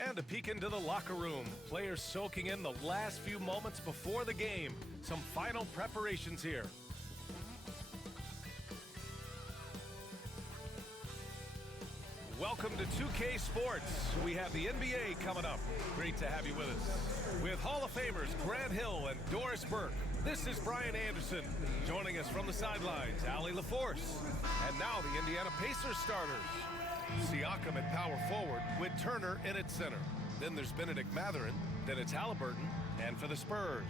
And a peek into the locker room. Players soaking in the last few moments before the game. Some final preparations here. Welcome to 2K Sports. We have the NBA coming up. Great to have you with us. With Hall of Famers Grant Hill and Doris Burke. This is Brian Anderson. Joining us from the sidelines, Allie LaForce. And now the Indiana Pacers starters. Siakam at power forward with Turner in its center. Then there's Benedict Mathurin. Then it's Halliburton. And for the Spurs,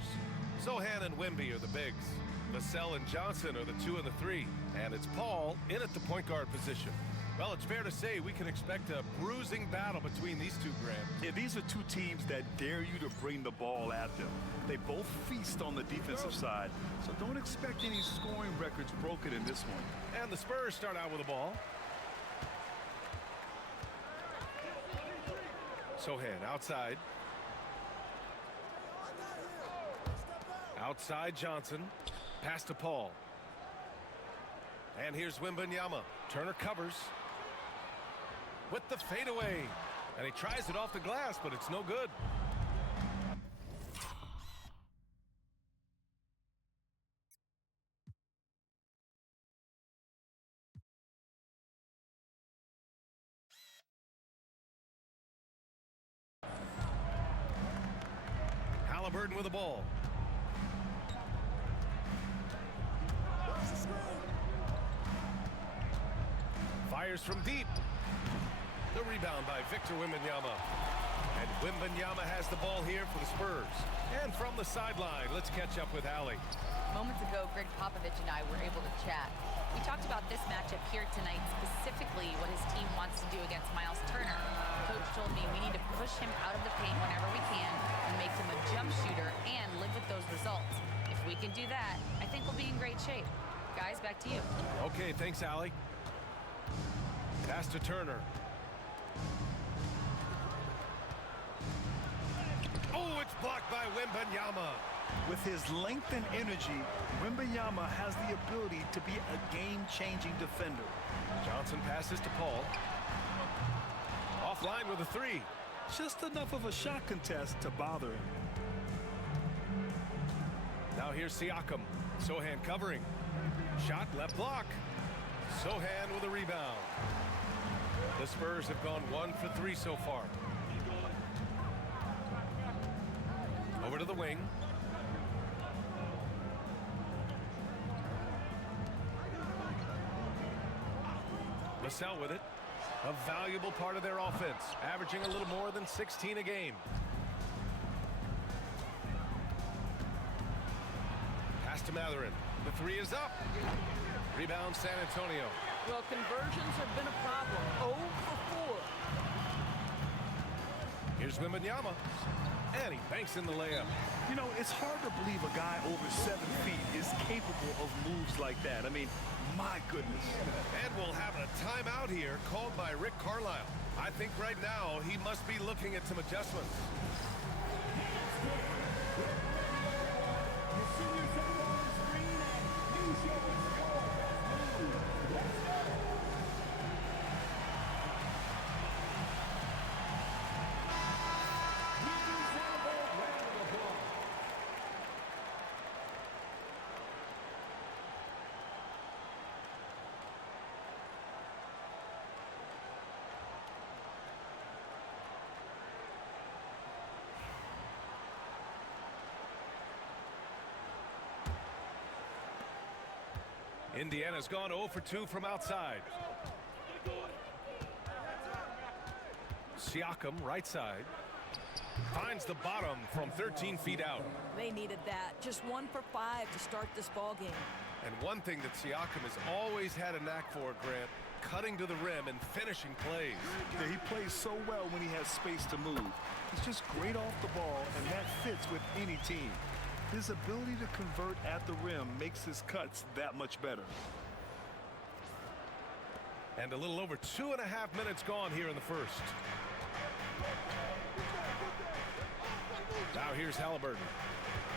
Sohan and Wemby are the bigs. Vassell and Johnson are the 2 and the 3. And it's Paul in at the point guard position. Well, it's fair to say we can expect a bruising battle between these two, Grant. Yeah, these are two teams that dare you to bring the ball at them. They both feast on the defensive side, so don't expect any scoring records broken in this one. And the Spurs start out with the ball. Sohan outside. Outside Johnson. Pass to Paul. And here's Wembanyama. Turner covers. With the fadeaway. And he tries it off the glass, but it's no good. Halliburton with the ball. Fires from deep. The rebound by Victor Wembanyama. And Wembanyama has the ball here for the Spurs. And from the sideline, let's catch up with Allie. Moments ago, Greg Popovich and I were able to chat. We talked about this matchup here tonight, specifically what his team wants to do against Miles Turner. Coach told me we need to push him out of the paint whenever we can and make him a jump shooter and live with those results. If we can do that, I think we'll be in great shape. Guys, back to you. Okay, thanks, Allie. Pass to Turner. Oh, it's blocked by Wembanyama. With his length and energy, Wembanyama has the ability to be a game-changing defender. Johnson passes to Paul. Offline with a 3. Just enough of a shot contest to bother him. Now here's Siakam. Sohan covering. Shot left block. Sohan with a rebound. The Spurs have gone 1 for 3 so far. Over to the wing. Vassell with it. A valuable part of their offense, averaging a little more than 16 a game. Pass to Mathurin. The 3 is up. Rebound San Antonio. Well, conversions have been a problem. 0 for 4. Here's Wembanyama. And he banks in the layup. You know, it's hard to believe a guy over 7 feet is capable of moves like that. I mean, my goodness. And we'll have a timeout here called by Rick Carlisle. I think right now he must be looking at some adjustments. Indiana's gone 0 for 2 from outside. Siakam, right side. Finds the bottom from 13 feet out. They needed that. Just 1 for 5 to start this ball game. And one thing that Siakam has always had a knack for, Grant, cutting to the rim and finishing plays. Yeah, he plays so well when he has space to move. He's just great off the ball, and that fits with any team. His ability to convert at the rim makes his cuts that much better. And a little over 2.5 minutes gone here in the first. Now here's Halliburton.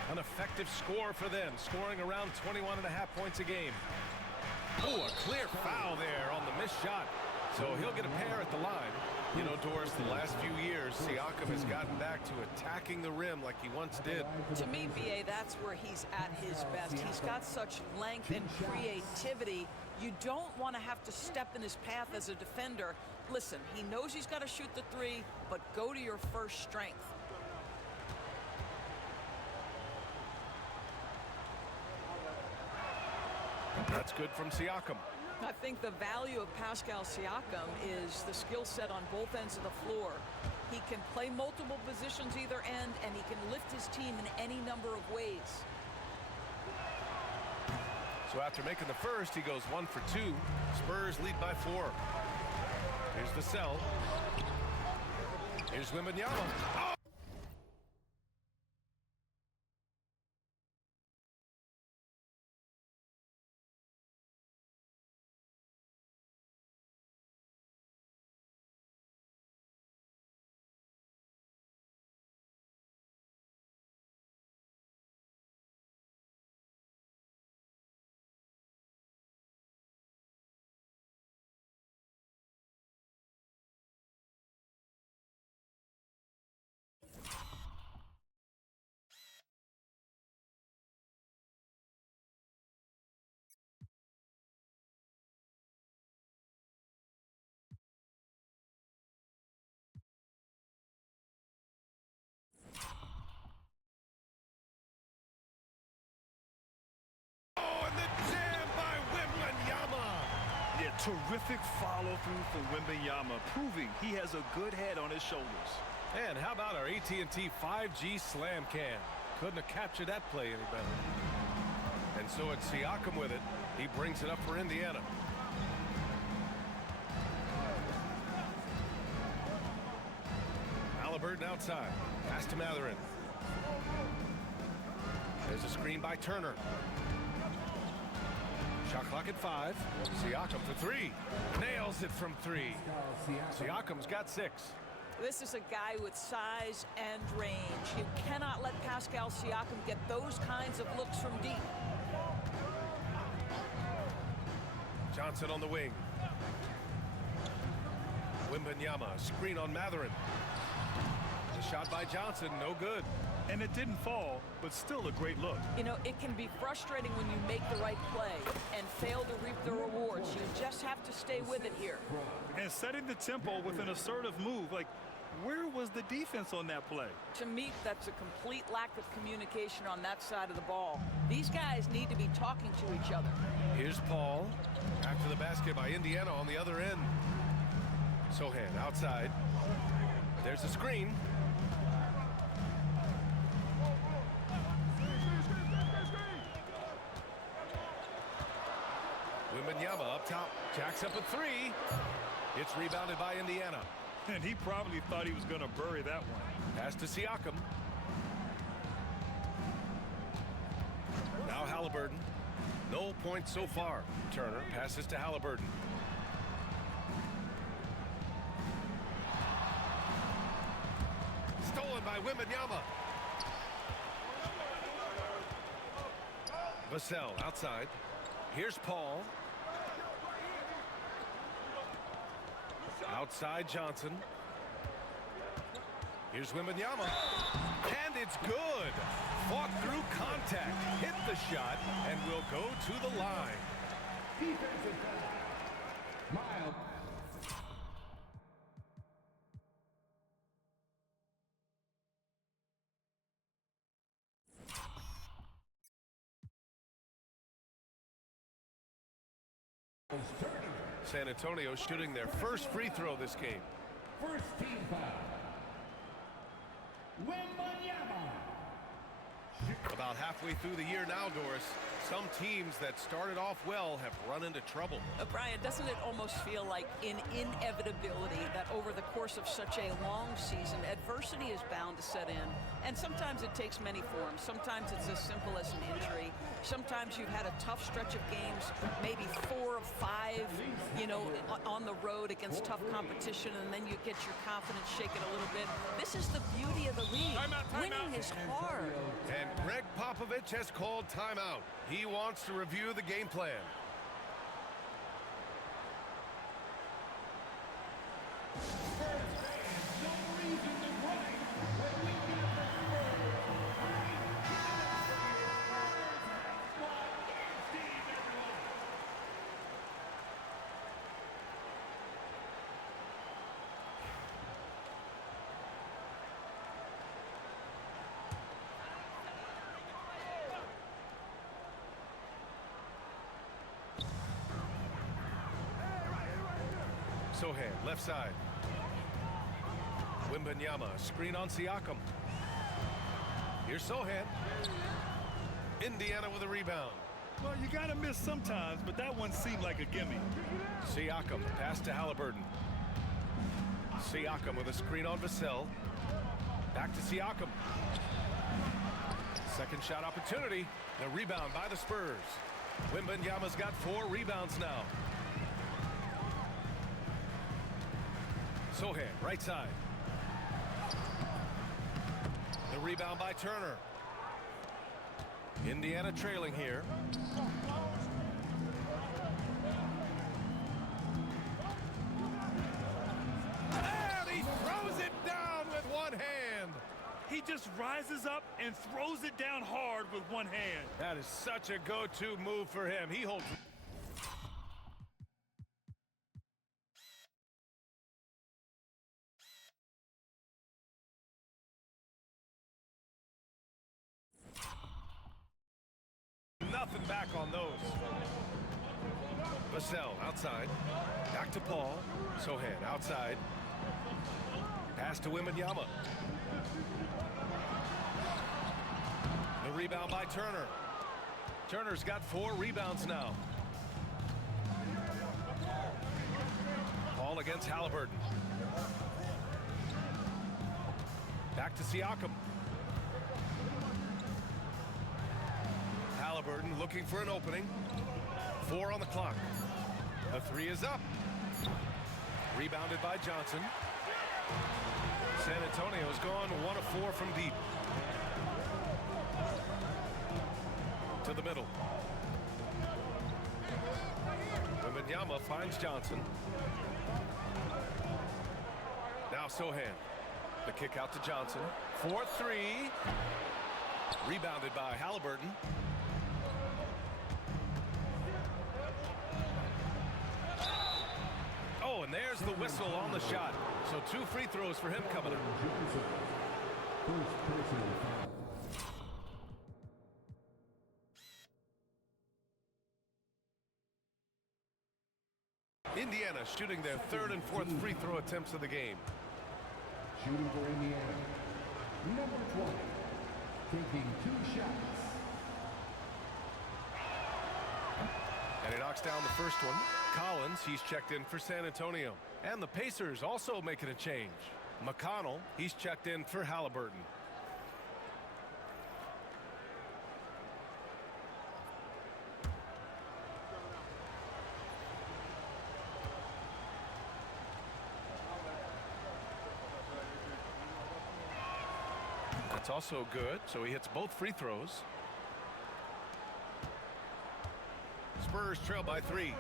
An effective score for them, scoring around 21.5 points a game. Oh, a clear foul there on the missed shot. So he'll get a pair at the line. You know, Doris, the last few years, Siakam Siakam has gotten back to attacking the rim like he once did. To me, BA, that's where he's at his best. He's got such length and creativity. You don't want to have to step in his path as a defender. Listen, he knows he's got to shoot the three, but go to your first strength. That's good from Siakam. I think the value of Pascal Siakam is the skill set on both ends of the floor. He can play multiple positions either end, and he can lift his team in any number of ways. So after making the first, he goes 1 for 2. Spurs lead by 4. Here's the cell. Here's Wembanyama. Oh! Terrific follow-through from Wembanyama, proving he has a good head on his shoulders. And how about our AT&T 5G slam cam? Couldn't have captured that play any better. And so it's Siakam with it. He brings it up for Indiana. Halliburton outside. Pass to Mathurin. There's a screen by Turner. Shot clock at 5. Siakam for 3. Nails it from 3. Siakam's got 6. This is a guy with size and range. You cannot let Pascal Siakam get those kinds of looks from deep. Johnson on the wing. Wembanyama, screen on Mathurin. The shot by Johnson, no good. And it didn't fall, but still a great look. You know, it can be frustrating when you make the right play and fail to reap the rewards. You just have to stay with it here. And setting the tempo with an assertive move, like, where was the defense on that play? To me, that's a complete lack of communication on that side of the ball. These guys need to be talking to each other. Here's Paul. After the basket by Indiana on the other end. Sohan outside. There's a screen. Wembanyama up top, jacks up a 3. It's rebounded by Indiana. And he probably thought he was going to bury that one. Pass to Siakam. Now Halliburton. No points so far. Turner passes to Halliburton. Stolen by Wembanyama. Vassell outside. Here's Paul. Outside Johnson. Here's Wembanyama. And it's good. Fought through contact. Hit the shot and will go to the line. Defensive foul. Miles. San Antonio shooting their first free throw this game. First team foul. Wembanyama. About halfway through the year now, Doris. Some teams that started off well have run into trouble. Brian, doesn't it almost feel like an inevitability that over the course of such a long season, adversity is bound to set in? And sometimes it takes many forms. Sometimes it's as simple as an injury. Sometimes you've had a tough stretch of games, maybe 4 of 5, you know, on the road against tough competition, and then you get your confidence shaken a little bit. This is the beauty of the league. Winning is hard. And Greg Popovich has called timeout. He wants to review the game plan. No reason to grind Sohan, left side. Wembanyama, screen on Siakam. Here's Sohan. Indiana with a rebound. Well, you got to miss sometimes, but that one seemed like a gimme. Siakam, pass to Halliburton. Siakam with a screen on Vassell. Back to Siakam. Second shot opportunity. The rebound by the Spurs. Wembanyama's got 4 rebounds now. Sohan, right side. The rebound by Turner. Indiana trailing here. And he throws it down with one hand. He just rises up and throws it down hard with one hand. That is such a go-to move for him. He holds. Nothing back on those. Vassell outside. Back to Paul. Sohan outside. Pass to Wembanyama. The rebound by Turner. Turner's got 4 rebounds now. Paul against Halliburton. Back to Siakam. Halliburton looking for an opening. 4 on the clock. The 3 is up. Rebounded by Johnson. San Antonio's gone 1 of 4 from deep. To the middle. Wembanyama finds Johnson. Now Sohan. The kick out to Johnson. 4-3. Rebounded by Halliburton. Oh, and there's the whistle on the shot. So 2 free throws for him coming up. Indiana shooting their 3rd and 4th free throw attempts of the game. Shooting for Indiana. Number 20. Taking 2 shots. And he knocks down the first one. Collins, he's checked in for San Antonio. And the Pacers also making a change. McConnell, he's checked in for Halliburton. That's also good, so he hits both free throws. Spurs trail by 3.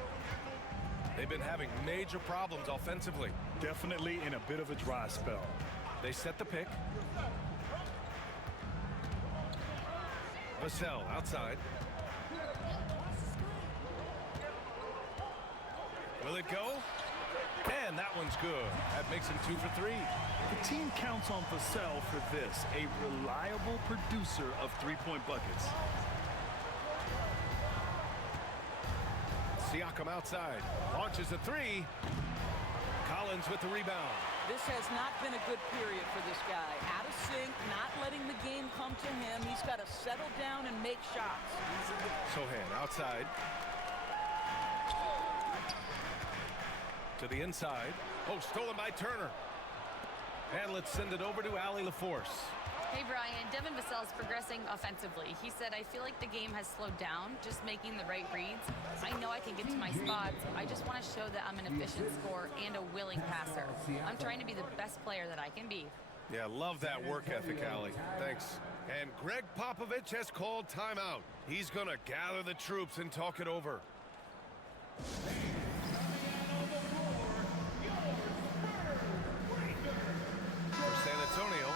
They've been having major problems offensively. Definitely in a bit of a dry spell. They set the pick. Vassell outside. Will it go? And that one's good. That makes him 2 for 3. The team counts on Vassell for this, a reliable producer of 3-point buckets. Siakam outside. Launches a 3. Collins with the rebound. This has not been a good period for this guy. Out of sync, not letting the game come to him. He's got to settle down and make shots. Sohan outside. To the inside. Oh, stolen by Turner. And let's send it over to Allie LaForce. Hey, Brian, Devin Vassell is progressing offensively. He said, I feel like the game has slowed down, just making the right reads. I know I can get to my spots. I just want to show that I'm an efficient scorer and a willing passer. I'm trying to be the best player that I can be. Yeah, love that work ethic, Allie. Thanks. And Greg Popovich has called timeout. He's going to gather the troops and talk it over. For San Antonio,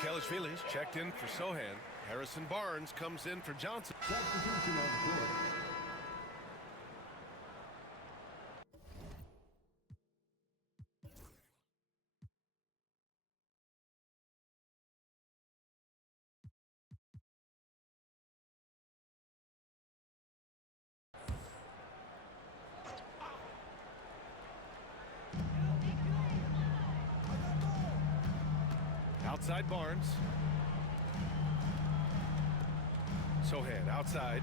Kelishvili's checked in for Sohan. Harrison Barnes comes in for Johnson. Substitution on the court. Outside Barnes. Sohan outside.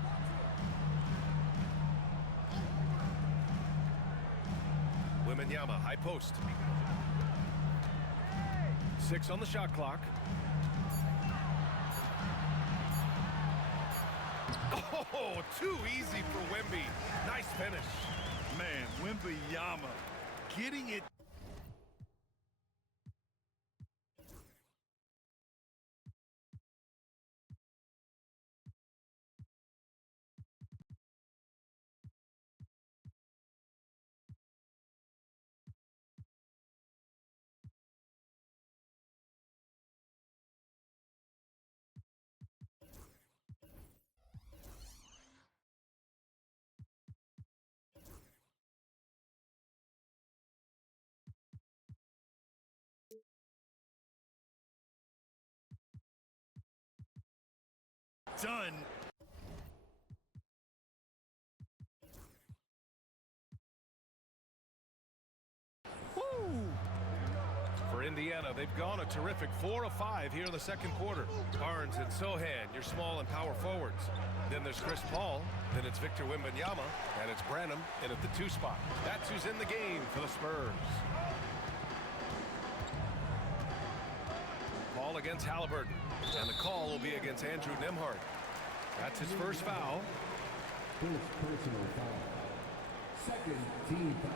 Wembanyama, high post. 6 on the shot clock. Oh, too easy for Wemby. Nice finish. Man, Wembanyama getting it. Done. Woo! For Indiana, they've gone a terrific 4 of 5 here in the second quarter. Barnes and Sohan, your small and power forwards. Then there's Chris Paul. Then it's Victor Wembanyama. And it's Branham in at the 2 spot. That's who's in the game for the Spurs. Paul against Halliburton. And the call will be against Andrew Nembhard. That's his first foul. First personal foul. Second team foul.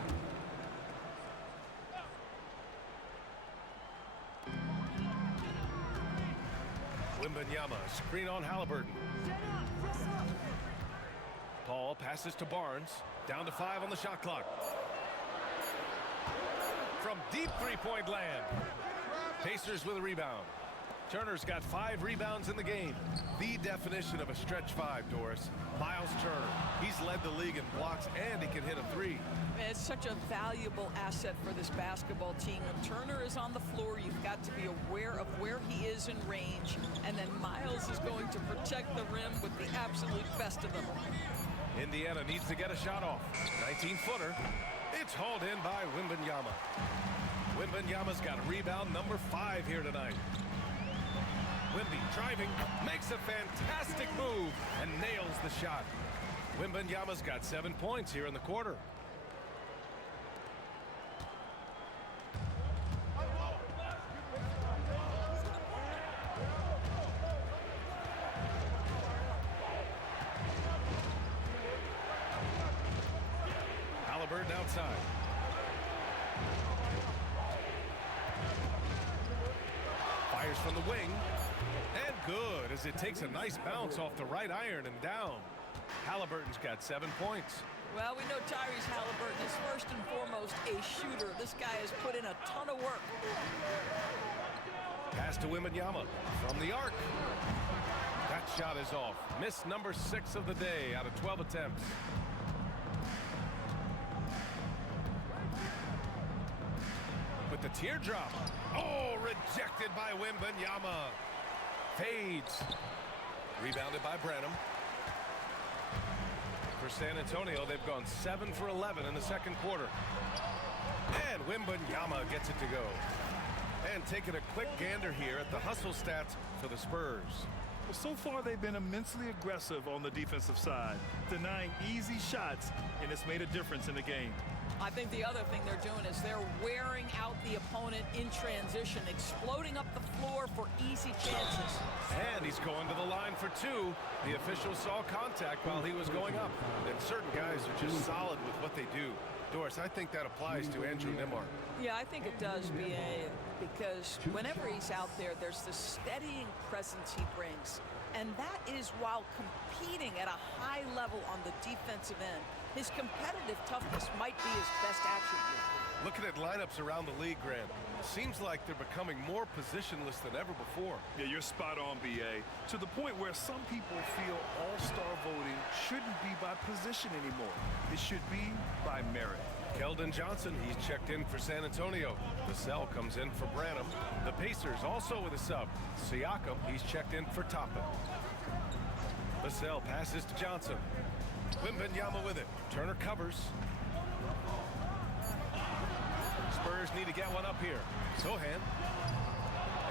Wembanyama, screen on Halliburton. Paul passes to Barnes. Down to 5 on the shot clock. From deep three-point land. Pacers with a rebound. Turner's got 5 rebounds in the game. The definition of a stretch 5, Doris. Miles Turner. He's led the league in blocks, and he can hit a 3. It's such a valuable asset for this basketball team. When Turner is on the floor, you've got to be aware of where he is in range, and then Miles is going to protect the rim with the absolute best of them. Indiana needs to get a shot off. 19-footer. It's hauled in by Wembanyama. Wembanyama's got rebound number 5 here tonight. Wemby driving, makes a fantastic move, and nails the shot. Wembanyama's got 7 points here in the quarter. Halliburton outside. Fires from the wing. And good, as it takes a nice bounce off the right iron and down. Halliburton's got 7 points. Well, we know Tyrese Halliburton is first and foremost a shooter. This guy has put in a ton of work. Pass to Wembanyama from the arc. That shot is off. Miss number 6 of the day out of 12 attempts. With the teardrop. Oh, rejected by Wembanyama. Fades. Rebounded by Branham. For San Antonio, they've gone 7 for 11 in the second quarter. And Wembanyama gets it to go. And taking a quick gander here at the hustle stats for the Spurs. Well, so far they've been immensely aggressive on the defensive side, denying easy shots, and it's made a difference in the game. I think the other thing they're doing is they're wearing out the opponent in transition, exploding up the floor for easy chances. And he's going to the line for 2. The official saw contact while he was going up. And certain guys are just solid with what they do. Doris, I think that applies to Andrew Nembhard. Yeah, I think it does, B.A., because whenever he's out there, there's the steadying presence he brings. And that is while competing at a high level on the defensive end. His competitive toughness might be his best attribute. Looking at lineups around the league, Grant, it seems like they're becoming more positionless than ever before. Yeah, you're spot on, B.A. To the point where some people feel all-star voting shouldn't be by position anymore. It should be by merit. Keldon Johnson, he's checked in for San Antonio. Vassell comes in for Branham. The Pacers also with a sub. Siakam, he's checked in for Toppin. Vassell passes to Johnson. Wembanyama with it. Turner covers. Spurs need to get one up here. Sohan.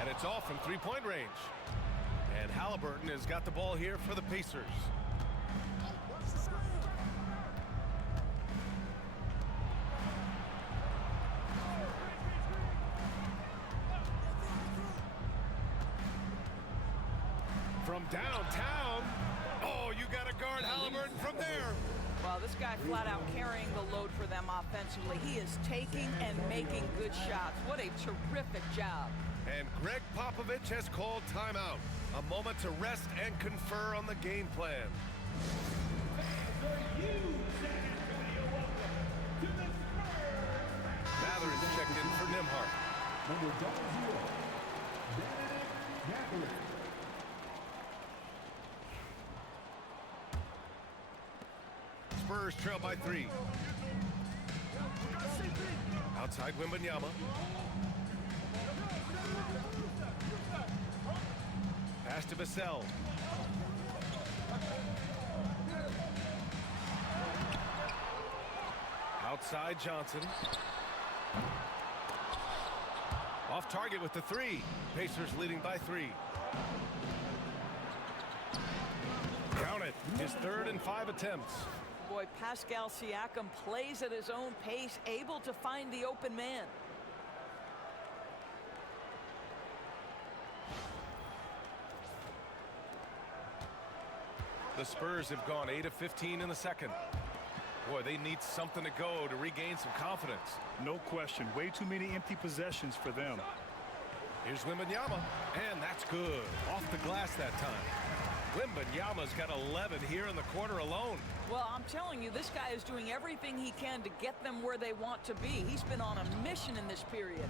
And it's It's off from three-point range. And Halliburton has got the ball here for the Pacers. From downtown. Oh, you got to guard Halliburton from there. Well, this guy flat out carrying the load for them offensively. He is taking and making good shots. What a terrific job. And Greg Popovich has called timeout. A moment to rest and confer on the game plan. Mather is checked in for Nembhard. Number 00, Spurs trail by 3. Outside Wembanyama. Pass to Vassell. Outside Johnson. Off target with the 3. Pacers leading by 3. Count it. His 3rd and 5 attempts. Boy, Pascal Siakam plays at his own pace, able to find the open man. The Spurs have gone 8 of 15 in the second. Boy, they need something to go to regain some confidence. No question. Way too many empty possessions for them. Here's Wembanyama, and that's good. Off the glass that time. Wembanyama's got 11 here in the quarter alone. Well, I'm telling you, this guy is doing everything he can to get them where they want to be. He's been on a mission in this period.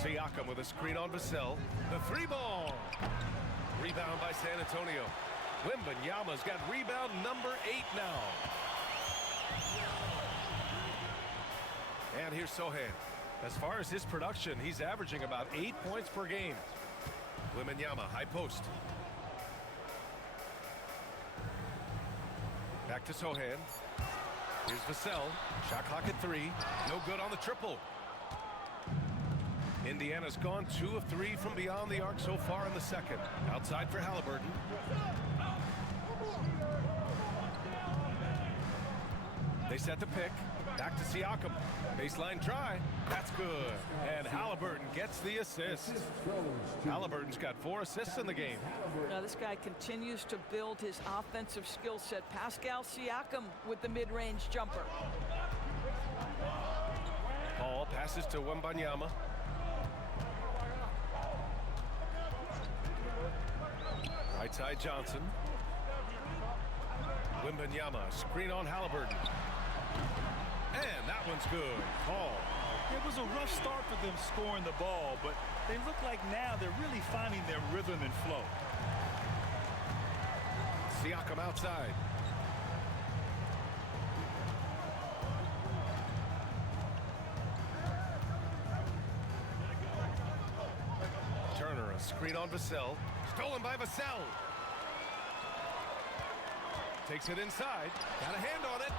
Siakam with a screen on Vassell. The 3-ball. Rebound by San Antonio. Wembanyama's got rebound number 8 now. And here's Sohan. As far as his production, he's averaging about 8 points per game. Wembanyama, high post. Back to Sohan. Here's Vassell. Shot clock at 3. No good on the triple. Indiana's gone 2 of 3 from beyond the arc so far in the second. Outside for Halliburton. They set the pick. Back to Siakam. Baseline try. That's good. And Halliburton gets the assist. Halliburton's got 4 assists in the game. Now this guy continues to build his offensive skill set. Pascal Siakam with the mid-range jumper. Paul passes to Wembanyama. Right side Johnson. Wembanyama, screen on Halliburton. And that one's good. Paul. It was a rough start for them scoring the ball, but they look like now they're really finding their rhythm and flow. Siakam outside. Turner, a screen on Vassell. Stolen by Vassell. Takes it inside. Got a hand on it.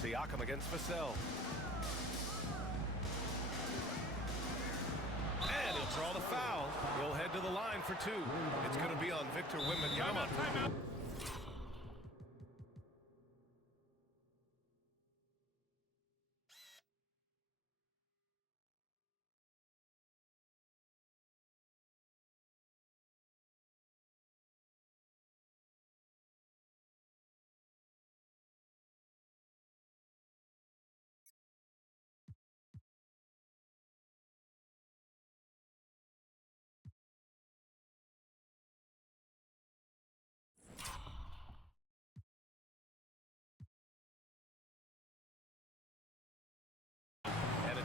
Siakam against Vassell. And he'll draw the foul. He'll head to the line for 2. It's going to be on Victor Wembanyama. Timeout.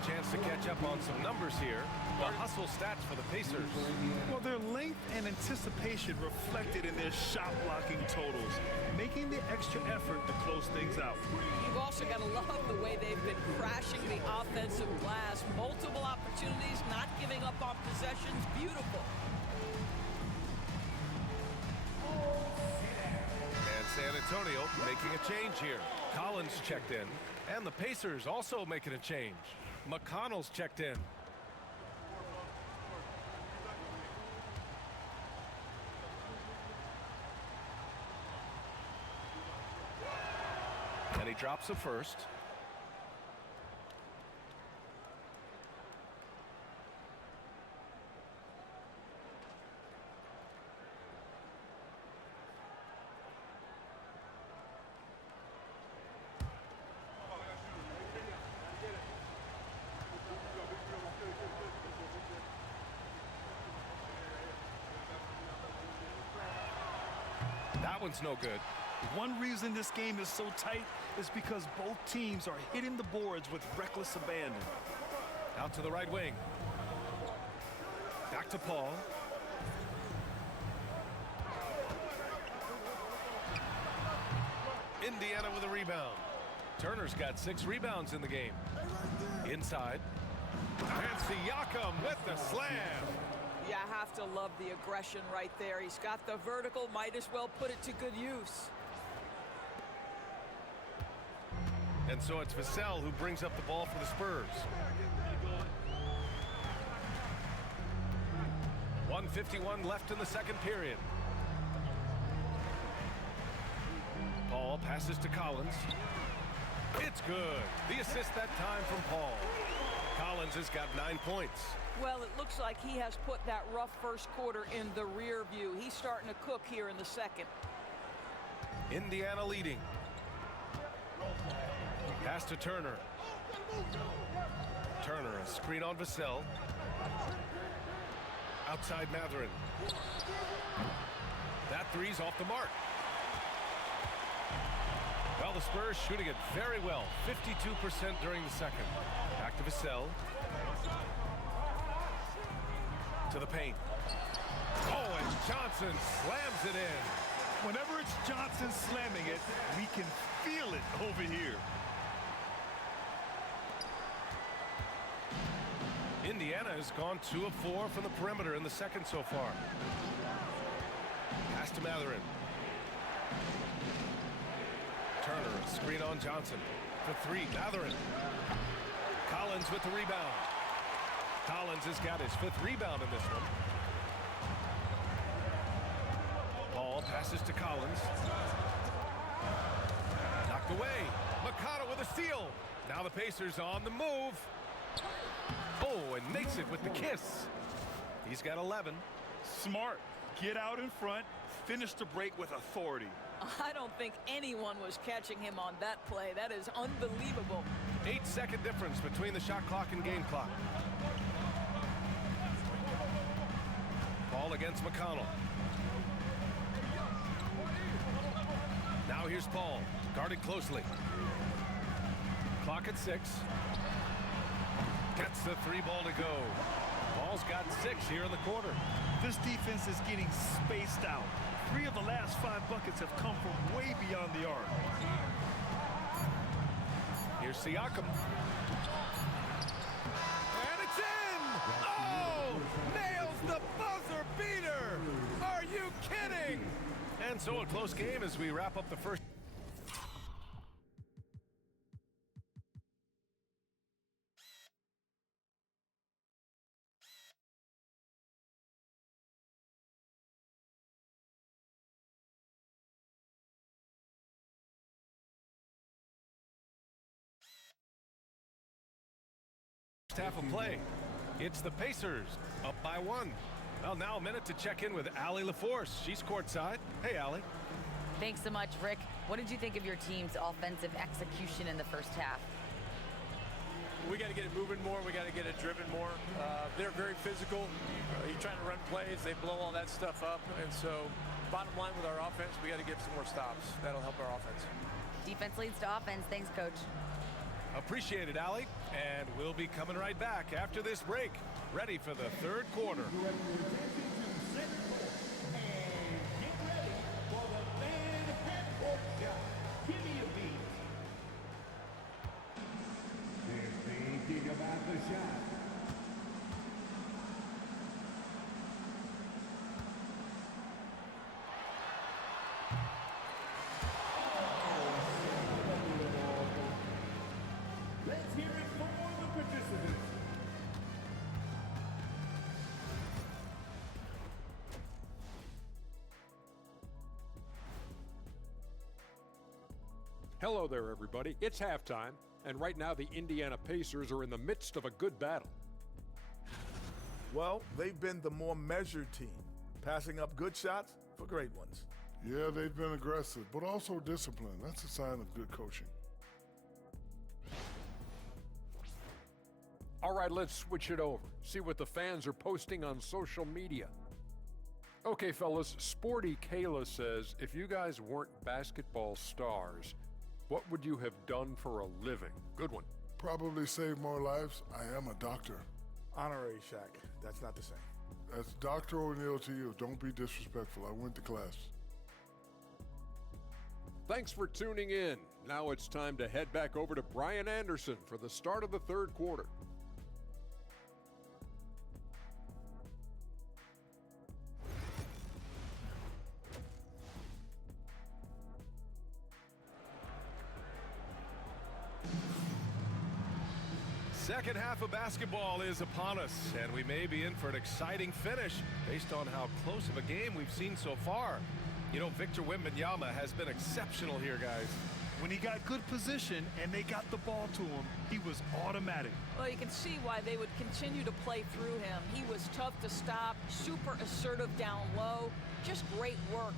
Chance to catch up on some numbers here. The hustle stats for the Pacers. Well, their length and anticipation reflected in their shot blocking totals, making the extra effort to close things out. You've also got to love the way they've been crashing the offensive glass. Multiple opportunities, not giving up on possessions. Beautiful. And San Antonio making a change here. Collins checked in. And the Pacers also making a change. McConnell's checked in. And he drops the first. That one's no good. One reason this game is so tight is because both teams are hitting the boards with reckless abandon. Out to the right wing. Back to Paul. Indiana with a rebound. Turner's got 6 rebounds in the game. Inside. And Siakam with the slam. You have to love the aggression right there. He's got the vertical, might as well put it to good use. And so it's Vassell who brings up the ball for the Spurs. 1:51 left in the second period. Paul passes to Collins. It's good. The assist that time from Paul. Collins has got 9 points. Well, it looks like he has put that rough first quarter in the rear view. He's starting to cook here in the second. Indiana leading. Pass to Turner. Turner, a screen on Vassell. Outside Mathurin. That three's off the mark. Well, the Spurs shooting it very well. 52% during the second. Back to Vassell. To the paint. Oh, and Johnson slams it in. Whenever it's Johnson slamming it, we can feel it over here. Indiana has gone 2 of 4 from the perimeter in the second so far. Pass to Mathurin. Turner, a screen on Johnson. For 3, Mathurin. Collins with the rebound. Collins has got his 5th rebound in this one. Ball passes to Collins. Knocked away. McConnell with a steal. Now the Pacers on the move. Oh, and makes it with the kiss. He's got 11. Smart. Get out in front. Finish the break with authority. I don't think anyone was catching him on that play. That is unbelievable. 8-second difference between the shot clock and game clock. Ball against McConnell. Now here's Paul, guarded closely. Clock at 6. Gets the 3 ball to go. Paul's got 6 here in the quarter. This defense is getting spaced out. 3 of the last 5 buckets have come from way beyond the arc. Here's Siakam. And it's in! Oh! Nails the buzzer beater! Are you kidding? And so a close game as we wrap up the first. Half of play. It's the Pacers up by 1. Well, now a minute to check in with Allie LaForce. She's courtside. Hey, Allie. Thanks so much, Rick. What did you think of your team's offensive execution in the first half? We got to get it moving more. We got to get it driven more. They're very physical. You're trying to run plays. They blow all that stuff up. And so bottom line with our offense, we got to get some more stops. That'll help our offense. Defense leads to offense. Thanks, Coach. Appreciate it, Allie. And we'll be coming right back after this break. Ready for the third quarter. Thinking about the shot. Hello there, everybody. It's halftime, and right now the Indiana Pacers are in the midst of a good battle. Well, they've been the more measured team, passing up good shots for great ones. Yeah, they've been aggressive, but also disciplined. That's a sign of good coaching. All right, let's switch it over. See what the fans are posting on social media. Okay, fellas, Sporty Kayla says, if you guys weren't basketball stars, what would you have done for a living? Good one. Probably save more lives. I am a doctor. Honorary Shaq. That's not the same. That's Dr. O'Neill to you. Don't be disrespectful. I went to class. Thanks for tuning in. Now it's time to head back over to Brian Anderson for the start of the third quarter. Second half of basketball is upon us, and we may be in for an exciting finish based on how close of a game we've seen so far. You know, Victor Wembanyama has been exceptional here, guys. When he got good position and they got the ball to him, he was automatic. Well, you can see why they would continue to play through him. He was tough to stop, super assertive down low, just great work.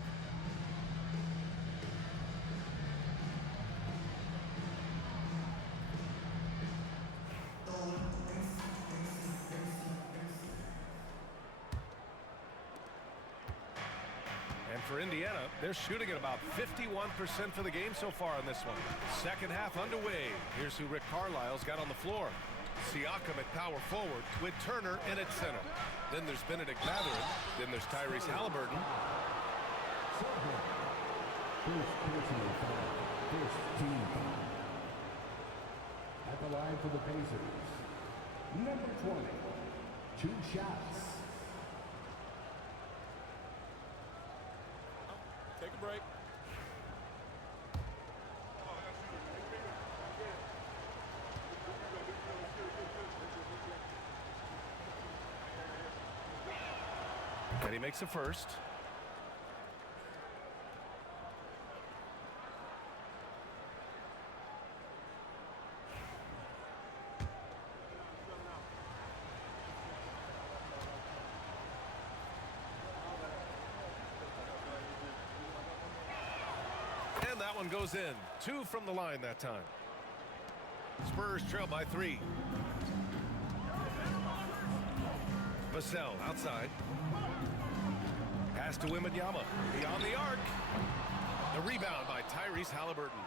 For Indiana, they're shooting at about 51% for the game so far in this one. Second half underway. Here's who Rick Carlisle's got on the floor. Siakam at power forward with Turner in at center. Then there's Benedict Mathurin. Then there's Tyrese Halliburton. First team foul. At the line for the Pacers, number 20, 2 shots. Take a break. And he makes the first. That one goes in. 2 from the line that time. Spurs trail by 3. Vassell outside. Pass to Wembanyama. Beyond the arc. The rebound by Tyrese Halliburton.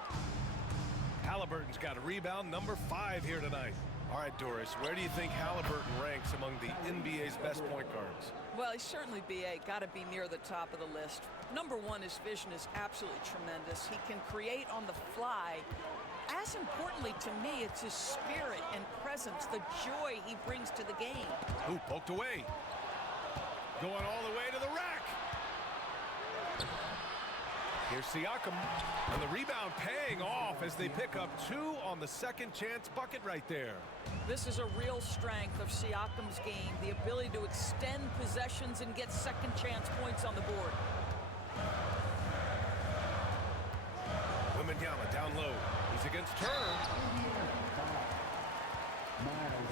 Halliburton's got a rebound, number 5 here tonight. All right, Doris, where do you think Halliburton ranks among the NBA's best point guards? Well, he's certainly, got to be near the top of the list. Number one, his vision is absolutely tremendous. He can create on the fly. As importantly to me, it's his spirit and presence, the joy he brings to the game. Ooh, poked away. Going all the way to the rack. Here's Siakam, and the rebound paying off as they pick up 2 on the second chance bucket right there. This is a real strength of Siakam's game, the ability to extend possessions and get second chance points on the board. Wembanyama down low. He's against Turner. Miles.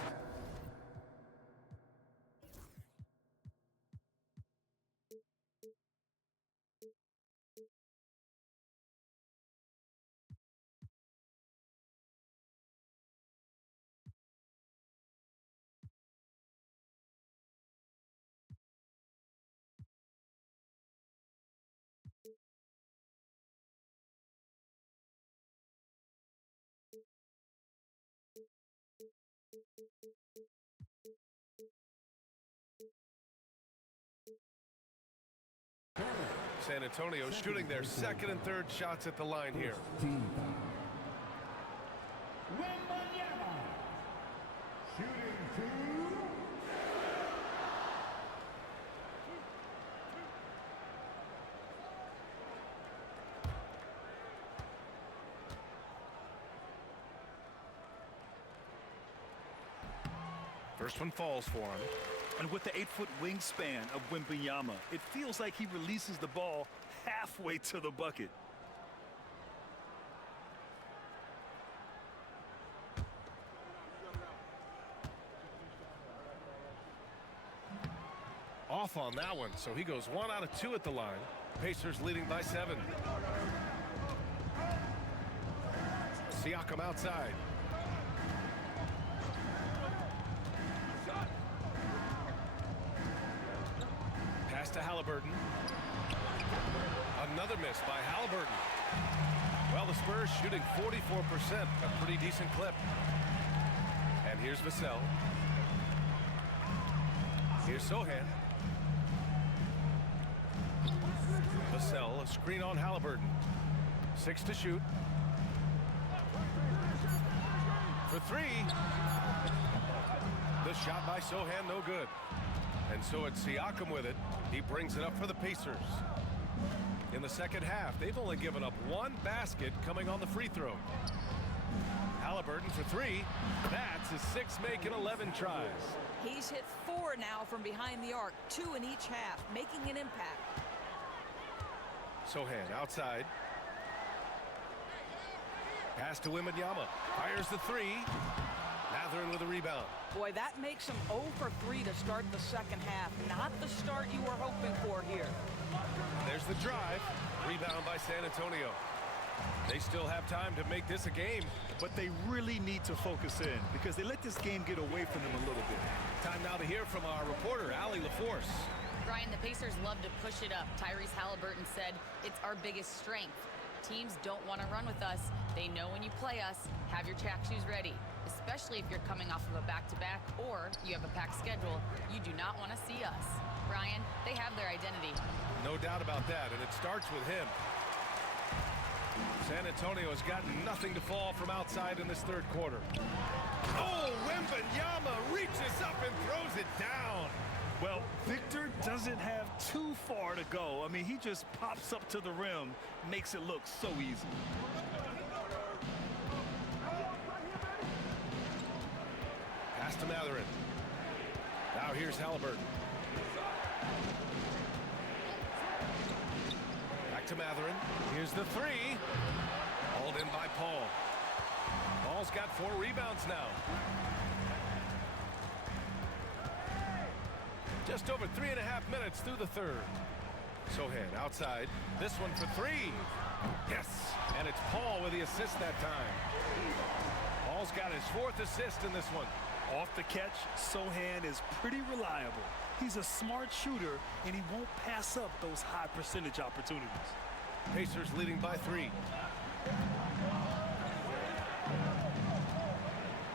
San Antonio shooting their second and third shots at the line here. Team foul. Wembanyama. Shooting 2. First one falls for him. And with the 8-foot wingspan of Wembanyama, it feels like he releases the ball halfway to the bucket. off on that one, so he goes 1 out of 2 at the line. Pacers leading by 7. Siakam outside. Pass to Halliburton. Another miss by Halliburton. Well, the Spurs shooting 44%, a pretty decent clip. And here's Vassell. Here's Sohan. Vassell, a screen on Halliburton. 6 to shoot. For 3. The shot by Sohan, no good. And so it's Siakam with it. He brings it up for the Pacers. In the second half, they've only given up 1 basket coming on the free throw. Halliburton for 3. That's his 6th make in 11 tries. He's hit 4 now from behind the arc, 2 in each half, making an impact. Sohan outside. Pass to Wembanyama. Fires the 3. Matherin with a rebound. Boy, that makes him 0 for 3 to start the second half. Not the start you were hoping for here. There's the drive. Rebound by San Antonio. They still have time to make this a game. But they really need to focus in because they let this game get away from them a little bit. Time now to hear from our reporter, Allie LaForce. Brian, the Pacers love to push it up. Tyrese Halliburton said, it's our biggest strength. Teams don't want to run with us. They know when you play us, have your track shoes ready. Especially if you're coming off of a back-to-back or you have a packed schedule, you do not want to see us. Brian, they have their identity. No doubt about that, and it starts with him. San Antonio has gotten nothing to fall from outside in this third quarter. Oh, Wembanyama reaches up and throws it down. Well, Victor doesn't have too far to go. I mean, he just pops up to the rim, makes it look so easy. Pass to Matherin. Now here's Halliburton. Back to Matherin. Here's the 3. Hauled in by Paul. Paul's got 4 rebounds now. Just over 3.5 minutes through the third. Sohan outside. This one for 3. Yes, and it's Paul with the assist that time. Paul's got his 4th assist in this one. Off the catch, Sohan is pretty reliable. He's a smart shooter, and he won't pass up those high percentage opportunities. Pacers leading by 3.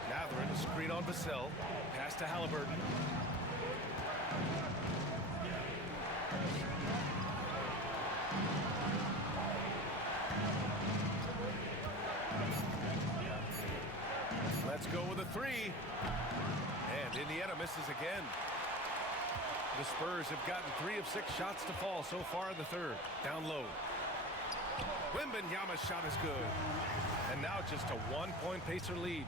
Matherin, a screen on Vassell. Pass to Halliburton. Let's go with a 3. And Indiana misses again. The Spurs have gotten 3 of 6 shots to fall so far in the third. Down low. Wembanyama's shot is good. And now just a 1-point Pacer lead.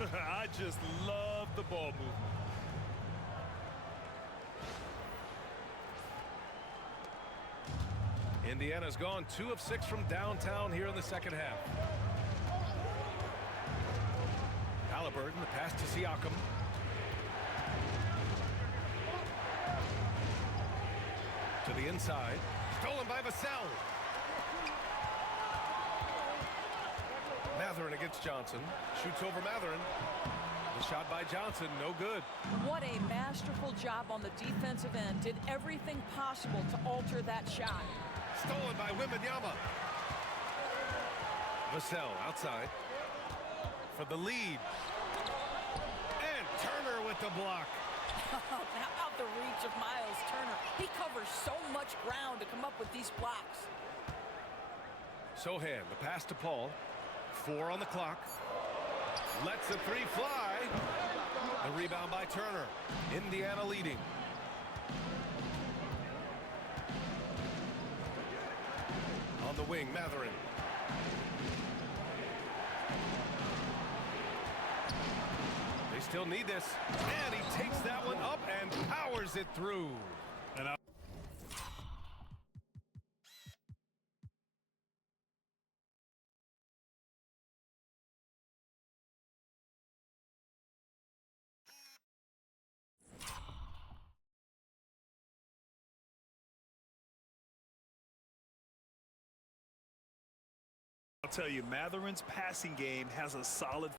I just love the ball movement. Indiana's gone 2 of 6 from downtown here in the second half. Halliburton, the pass to Siakam. To the inside. Stolen by Vassell. Matherin against Johnson. Shoots over Matherin. The shot by Johnson, no good. What a masterful job on the defensive end. Did everything possible to alter that shot. Stolen by Wembanyama. Vassell outside. For the lead. And Turner with the block. How about the reach of Miles Turner? He covers so much ground to come up with these blocks. Sohan, the pass to Paul. 4 on the clock. Lets the 3 fly. The rebound by Turner. Indiana leading. On the wing, Matherin. They still need this. And he takes that one up and powers it through. I'll tell you, Matherin's passing game has a solid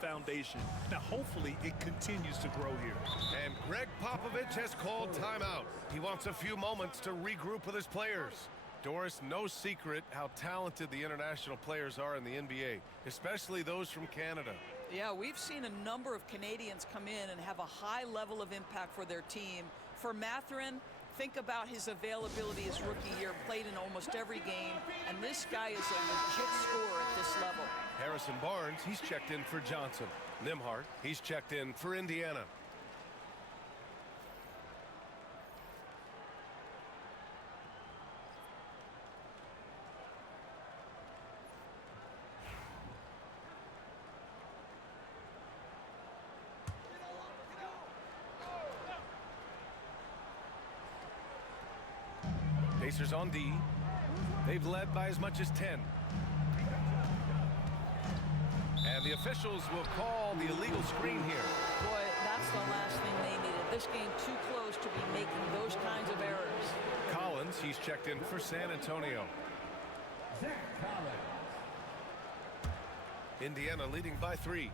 foundation. Now, hopefully, it continues to grow here. And Greg Popovich has called timeout. He wants a few moments to regroup with his players. Doris, no secret how talented the international players are in the NBA, especially those from Canada. Yeah, we've seen a number of Canadians come in and have a high level of impact for their team. For Mathurin, think about his availability his rookie year, played in almost every game, and this guy is a legit scorer at this level. Harrison Barnes, he's checked in for Johnson. Nimhart, he's checked in for Indiana. Pacers on D. They've led by as much as 10. And the officials will call the illegal screen here. Boy, that's the last thing they needed. This game too close to be making those kinds of errors. Collins, he's checked in for San Antonio. Indiana leading by 3.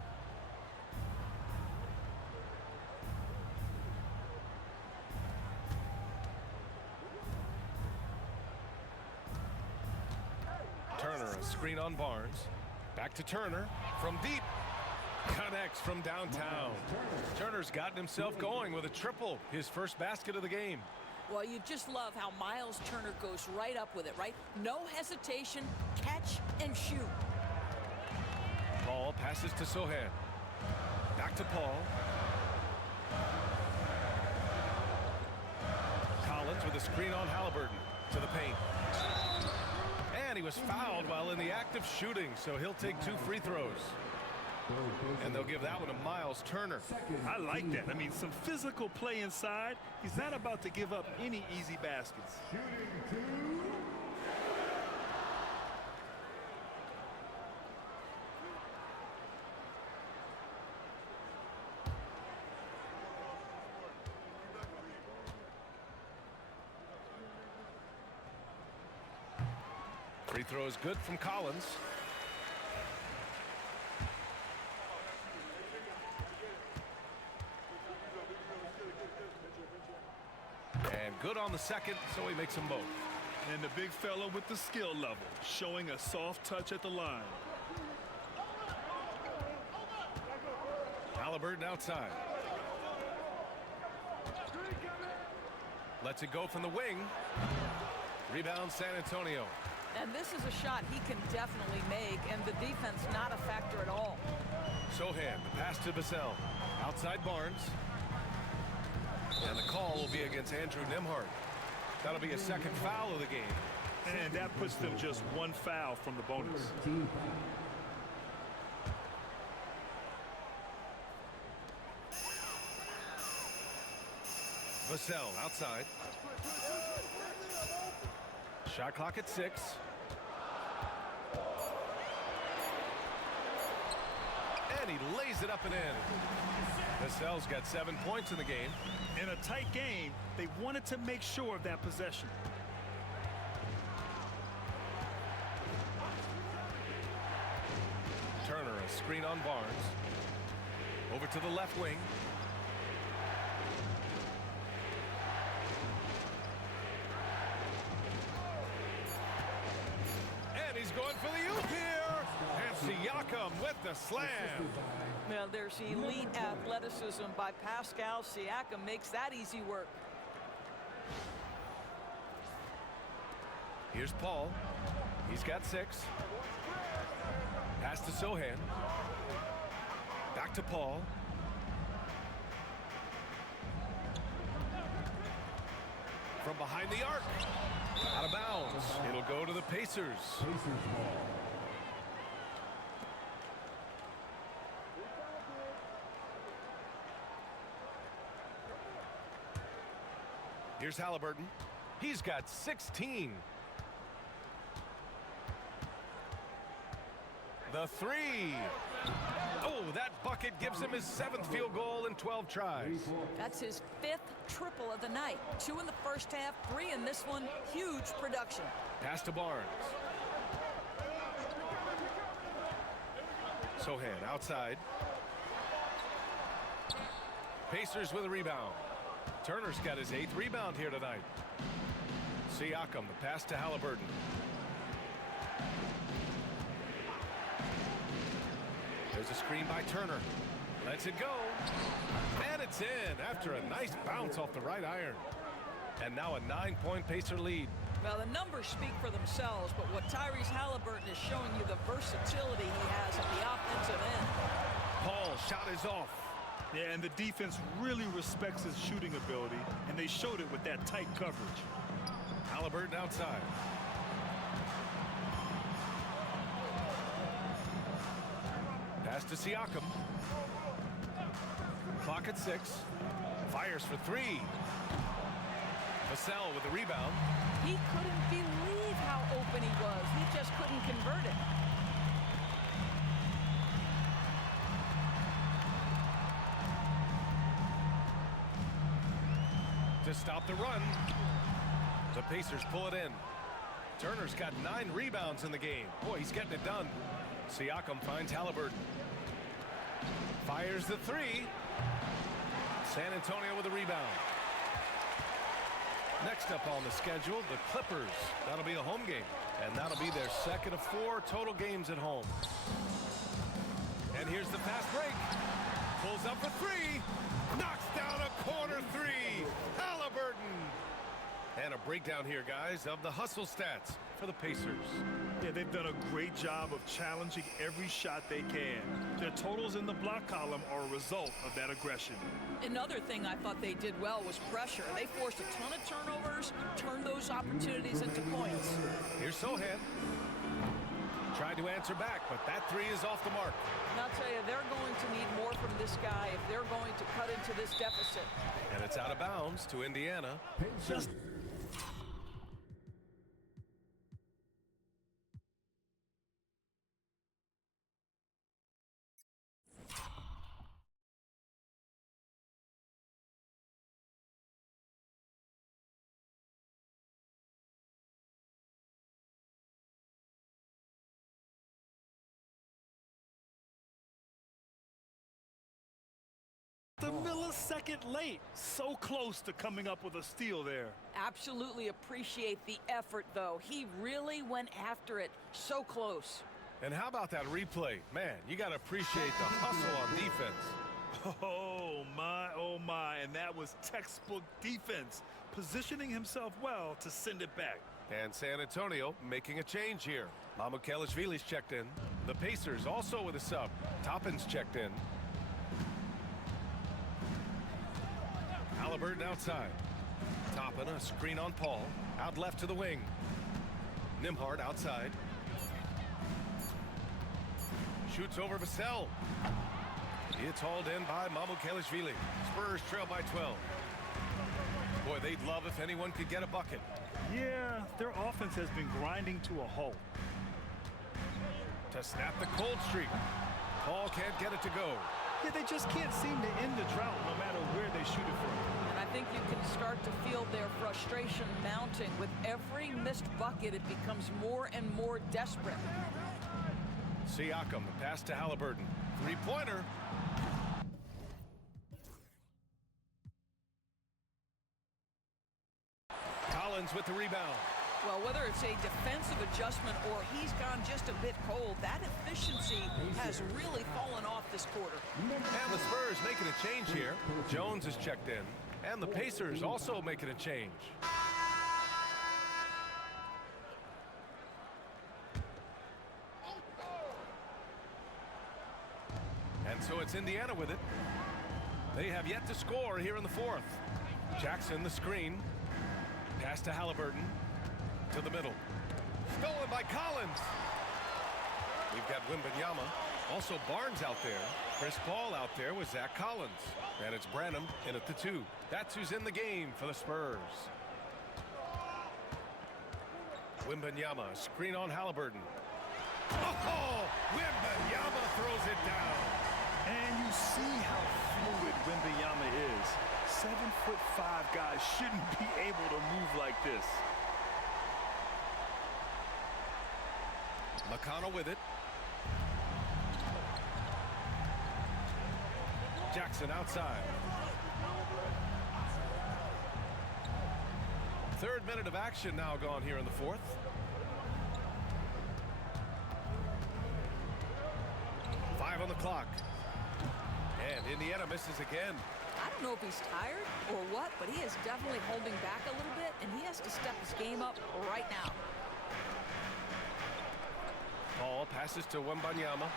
Turner, a screen on Barnes. Back to Turner from deep. Connects from downtown. Turner's gotten himself going with a triple, his first basket of the game. Well, you just love how Miles Turner goes right up with it, right? No hesitation, catch and shoot. Paul passes to Sohan. Back to Paul. Collins with a screen on Halliburton to the paint. And he was fouled while in the act of shooting, so he'll take 2 free throws. And they'll give that one to Miles Turner. I like that. I mean, some physical play inside. He's not about to give up any easy baskets. Free throw is good from Collins. And good on the second, so he makes them both. And the big fella with the skill level, showing a soft touch at the line. Halliburton outside. Lets it go from the wing. Rebound San Antonio. And this is a shot he can definitely make, and the defense not a factor at all. Sohan, the pass to Vassell. Outside Barnes. And the call will be against Andrew Nimhart. That'll be a second foul of the game. And that puts them just 1 foul from the bonus. Vassell outside. Shot clock at 6. And he lays it up and in. Vassell's got 7 points in the game. In a tight game, they wanted to make sure of that possession. Turner, a screen on Barnes. Over to the left wing. And he's going for the oop here. And Siakam with the slam. Now there's elite athleticism by Pascal Siakam, makes that easy work. Here's Paul. He's got 6. Pass to Sohan. Back to Paul. From behind the arc. Out of bounds. It'll go to the Pacers. Here's Halliburton. He's got 16. The 3. Oh, that bucket gives him his 7th field goal in 12 tries. That's his 5th triple of the night. 2 in the first half, 3 in this one. Huge production. Pass to Barnes. Sohan outside. Pacers with a rebound. Turner's got his 8th rebound here tonight. Siakam, the pass to Halliburton. There's a screen by Turner. Lets it go. And it's in after a nice bounce off the right iron. And now a 9-point Pacer lead. Well, the numbers speak for themselves, but what Tyrese Halliburton is showing you the versatility he has at the offensive end. Paul's shot is off. Yeah, and the defense really respects his shooting ability, and they showed it with that tight coverage. Halliburton outside. Pass to Siakam. Clock at 6. Fires for 3. Vassell with the rebound. He couldn't believe how open he was. He just couldn't convert it. To stop the run. The Pacers pull it in. Turner's got 9 rebounds in the game. Boy, he's getting it done. Siakam finds Halliburton. Fires the 3. San Antonio with a rebound. Next up on the schedule, the Clippers. That'll be a home game, and that'll be their 2nd of 4 total games at home. And here's the fast break. Pulls up for 3. Knocks down a corner 3. Halliburton. And a breakdown here, guys, of the hustle stats for the Pacers. Yeah, they've done a great job of challenging every shot they can. Their totals in the block column are a result of that aggression. Another thing I thought they did well was pressure. They forced a ton of turnovers, turned those opportunities into points. Here's Sohan. Tried to answer back, but that 3 is off the mark. And I'll tell you, they're going to need more from this guy if they're going to cut into this deficit. And it's out of bounds to Indiana. Pacers. The millisecond late. So close to coming up with a steal there. Absolutely appreciate the effort, though. He really went after it so close. And how about that replay? Man, you got to appreciate the hustle on defense. Oh, my. And that was textbook defense. Positioning himself well to send it back. And San Antonio making a change here. Mamukelashvili's checked in. The Pacers also with a sub. Toppin's checked in. Halliburton outside. Toppin, a screen on Paul. Out left to the wing. Nembhard outside. Shoots over Vassell. It's hauled in by Mamukelashvili. Spurs trail by 12. Boy, they'd love if anyone could get a bucket. Yeah, their offense has been grinding to a halt. To snap the cold streak. Paul can't get it to go. Yeah, they just can't seem to end the drought no matter where they shoot it from. And I think you can start to feel their frustration mounting. With every missed bucket, it becomes more and more desperate. Siakam, the pass to Halliburton. 3-pointer. Collins with the rebound. Well, whether it's a defensive adjustment or he's gone just a bit cold, that efficiency has really fallen off this quarter. And the Spurs making a change here. Jones is checked in. And the Pacers also making a change. And so it's Indiana with it. They have yet to score here in the 4th. Jackson the screen. Pass to Halliburton. To the middle. Stolen by Collins. We've got Wembanyama. Also Barnes out there. Chris Paul out there with Zach Collins. And it's Branham in at the 2. That's who's in the game for the Spurs. Wembanyama, screen on Halliburton. Oh, Wembanyama throws it down. And you see how fluid Wembanyama is. 7'5" guys shouldn't be able to move like this. McConnell with it. Jackson outside. Third minute of action now gone here in the fourth. Five on the clock. And Indiana misses again. I don't know if he's tired or what, but he is definitely holding back a little bit, and he has to step his game up right now. Ball passes to Wembanyama.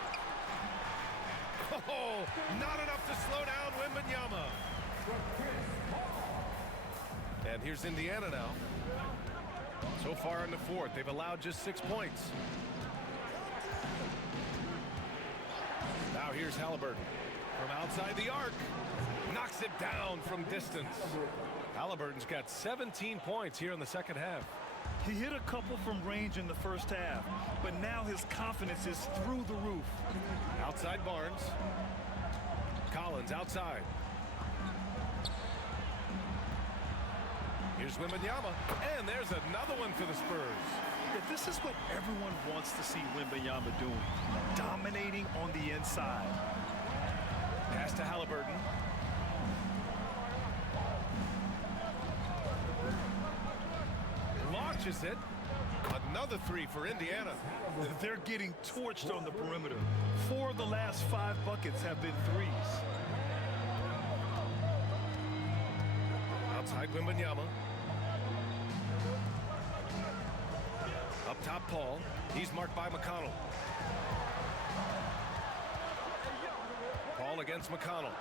Oh, not enough to slow down Wembanyama. And here's Indiana now. So far in the fourth, they've allowed just 6 points. Now here's Halliburton from outside the arc. Knocks it down from distance. Halliburton's got 17 points here in the second half. He hit a couple from range in the first half, but now his confidence is through the roof. Outside Barnes. Collins outside. Here's Wembanyama, and there's another one for the Spurs. Yeah, this is what everyone wants to see Wembanyama doing, dominating on the inside. Pass to Halliburton. Launches it. Another three for Indiana. They're getting torched on the perimeter. 4 of the last 5 buckets have been threes. Outside Wembanyama. Up top, Paul. He's marked by McConnell. Paul against McConnell.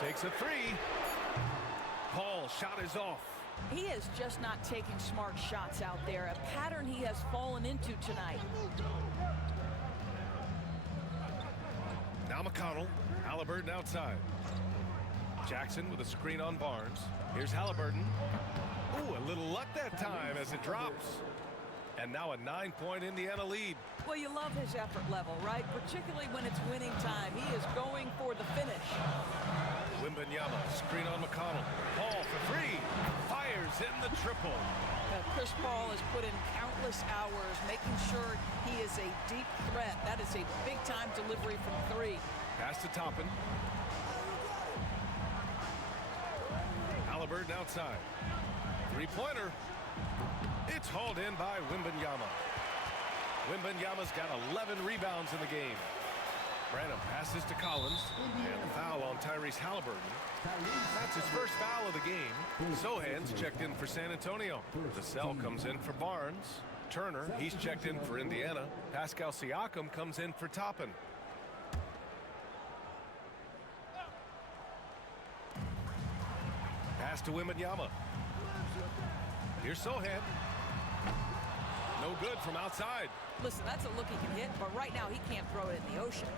Takes a three. Paul, shot is off. He is just not taking smart shots out there, a pattern he has fallen into tonight. Now McConnell. Halliburton outside. Jackson with a screen on Barnes. Here's Halliburton. Ooh, a little luck that time as it drops. And now a 9-point Indiana lead. Well, you love his effort level, right? Particularly when it's winning time. He is going for the finish. Wembanyama, screen on McConnell. Paul for three. Fires in the triple. Chris Paul has put in countless hours making sure he is a deep threat. That is a big-time delivery from three. Pass to Toppin. Halliburton outside. Three-pointer. It's hauled in by Wembanyama. Wembanyama's got 11 rebounds in the game. Branham passes to Collins. And a foul on Tyrese Halliburton. That's his first foul of the game. Sohan's checked in for San Antonio. Vassell comes in for Barnes. Turner, he's checked in for Indiana. Pascal Siakam comes in for Toppin. Pass to Wembanyama. Here's Sohan. No good from outside. Listen, that's a look he can hit, but right now he can't throw it in the ocean.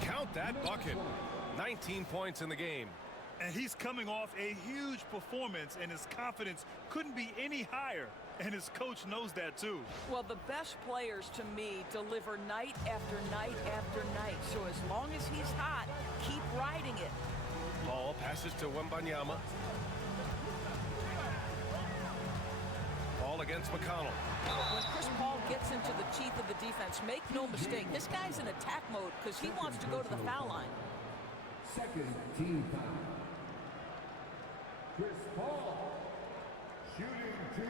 Count that bucket. 19 points in the game. And he's coming off a huge performance, and his confidence couldn't be any higher. And his coach knows that too. Well, the best players to me deliver night after night after night. So as long as he's hot, keep riding it. Ball passes to Wembanyama. Ball against McConnell. When Chris Paul gets into the teeth of the defense, make no mistake, this guy's in attack mode because he wants to go to the foul line. Second team foul. Chris Paul shooting 2.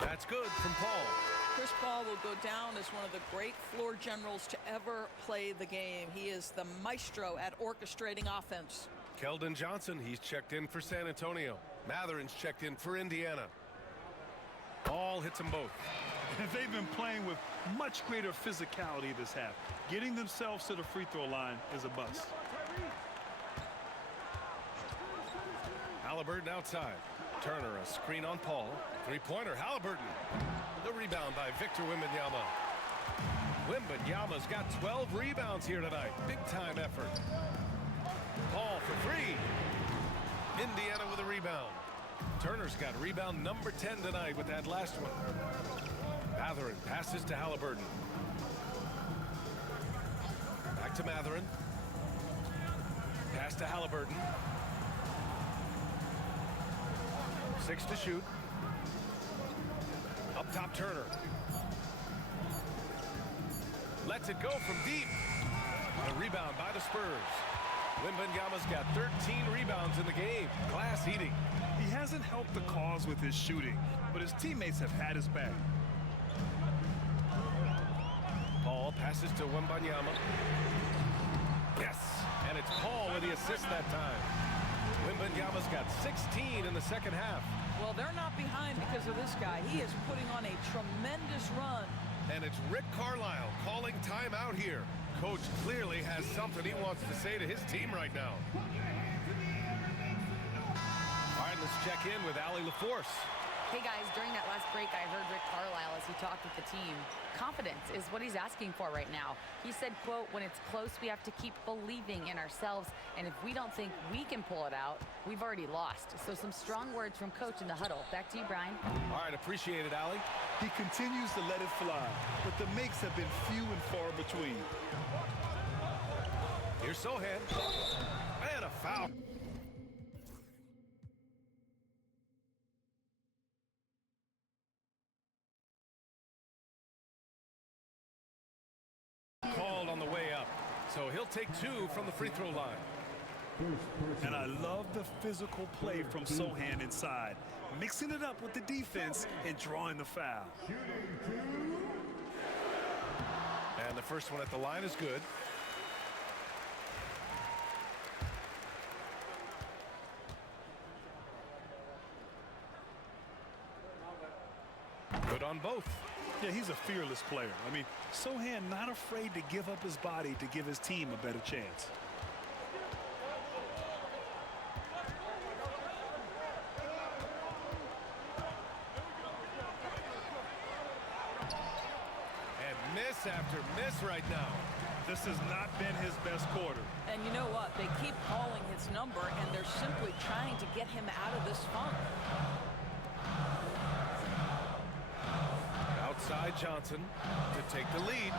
That's good from Paul. Chris Paul will go down as one of the great floor generals to ever play the game. He is the maestro at orchestrating offense. Keldon Johnson, he's checked in for San Antonio. Matherin's checked in for Indiana. Ball hits them both. And they've been playing with much greater physicality this half. Getting themselves to the free throw line is a bust. Halliburton outside. Turner, a screen on Paul. Three-pointer, Halliburton. The rebound by Victor Wembanyama. Wembanyama's got 12 rebounds here tonight. Big-time effort. Paul for three. Indiana with a rebound. Turner's got rebound number 10 tonight with that last one. Mathurin passes to Halliburton. Back to Mathurin. Pass to Halliburton. 6 to shoot. Up top, Turner. Lets it go from deep. A rebound by the Spurs. Wembanyama's got 13 rebounds in the game. Glass eating. He hasn't helped the cause with his shooting, but his teammates have had his back. Paul passes to Wembanyama. Yes, and it's Paul with the assist that time. Wembanyama's got 16 in the second half. Well, they're not behind because of this guy. He is putting on a tremendous run. And it's Rick Carlisle calling timeout here. Coach clearly has something he wants to say to his team right now. All right, let's check in with Allie LaForce. Hey guys, during that last break, I heard Rick Carlisle as he talked with the team. Confidence is what he's asking for right now. He said, quote, when it's close, we have to keep believing in ourselves. And if we don't think we can pull it out, we've already lost. So some strong words from Coach in the huddle. Back to you, Brian. All right, appreciate it, Allie. He continues to let it fly, but the makes have been few and far between. Here's Sohan. And a foul. Called on the way up. So he'll take 2 from the free throw line. And I love the physical play from Sohan inside, mixing it up with the defense and drawing the foul. And the first one at the line is good. Good on both. Yeah, he's a fearless player. I mean, Sohan not afraid to give up his body to give his team a better chance. And miss after miss right now. This has not been his best quarter. And you know what? They keep calling his number, and they're simply trying to get him out of this funk. Outside Johnson to take the lead.